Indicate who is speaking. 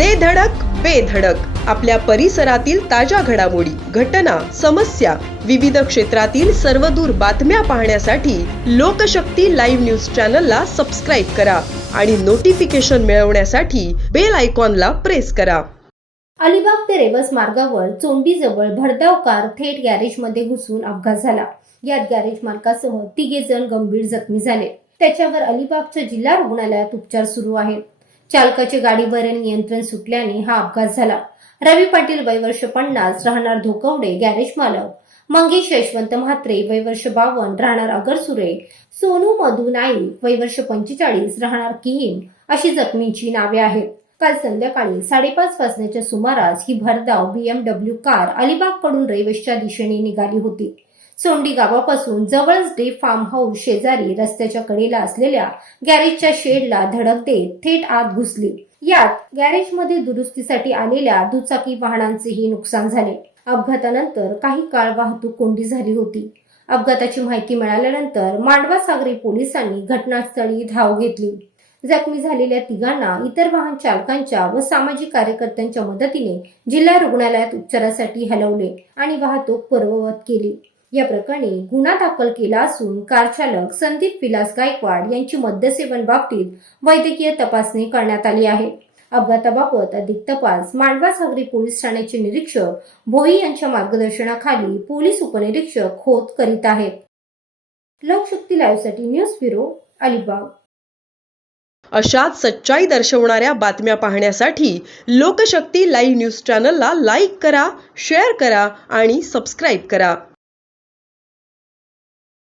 Speaker 1: दे धडक बेधडक आपल्या परिसरातील ताज्या घडामोडी घटना समस्या विविध क्षेत्रातील सर्वदूर बातम्या पाहण्यासाठी लोकशक्ती लाईव्ह न्यूज चॅनलला सबस्क्राईब करा आणि नोटिफिकेशन मिळवण्यासाठी बेल आयकॉनला प्रेस करा.
Speaker 2: अलिबाग ते रेवस मार्गावर चोंडीजवळ भरधाव कार थेट गॅरेजमध्ये घुसून अपघात झाला. यात गॅरेज मालकासह तिघे जण गंभीर जखमी झाले. त्याच्यावर अलिबागच्या जिल्हा रुग्णालयात उपचार सुरू आहेत. चालकाचे गाडीवरील नियंत्रण सुटल्याने हा अपघात झाला. रवी पाटील वयवर्ष पन्नास राहणार धोकवडे गॅरेज मालक. मंगेश यशवंत म्हात्रे वयवर्ष बावन्न राहणार अगरसुरे सोनू मधू नाईक वयवर्ष पंचेचाळीस राहणार किहीम अशी जखमींची नावे आहेत. काल संध्याकाळी साडेपाच वाजण्याच्या सुमारास ही भरधाव बीएमडब्ल्यू कार अलिबागकडून रेवसच्या दिशेने निघाली होती. सोंडी गावापासून जवळच डे फार्म हाऊस शेजारी रस्त्याच्या कडेला असलेल्या गॅरेजच्या शेडला धडक देत थेट आत घुसली. यात गॅरेजमध्ये दुरुस्तीसाठी आलेल्या दुचाकी वाहनांचेही नुकसान झाले. अपघातानंतर काही काळ वाहतूक कोंडी झाली होती. अपघाताची माहिती मिळाल्यानंतर मांडवा सागरी पोलिसांनी घटनास्थळी धाव घेतली. जखमी झालेल्या तिघांना इतर वाहन चालकांच्या व सामाजिक कार्यकर्त्यांच्या मदतीने जिल्हा रुग्णालयात उपचारासाठी हलवले आणि वाहतूक पूर्ववत केली. या प्रकरणी गुन्हा दाखल केला असून कार चालक संदीप विलास गायकवाड यांची मद्यसेवन बाबतीत वैद्यकीय तपासणी करण्यात आली आहे. अपघाताबाबत अधिक तपास मांडवा सागरी पोलीस ठाण्याचे निरीक्षक भोई यांच्या मार्गदर्शनाखाली पोलीस उपनिरीक्षक होत करीत आहेत. लोकशक्ती लाईव्हसाठी न्यूज ब्युरो अलिबाग.
Speaker 1: अशाच सच्चाई दर्शवणाऱ्या बातम्या पाहण्यासाठी लोकशक्ती लाईव्ह न्यूज चॅनलला लाईक करा शेअर करा आणि सबस्क्राईब करा.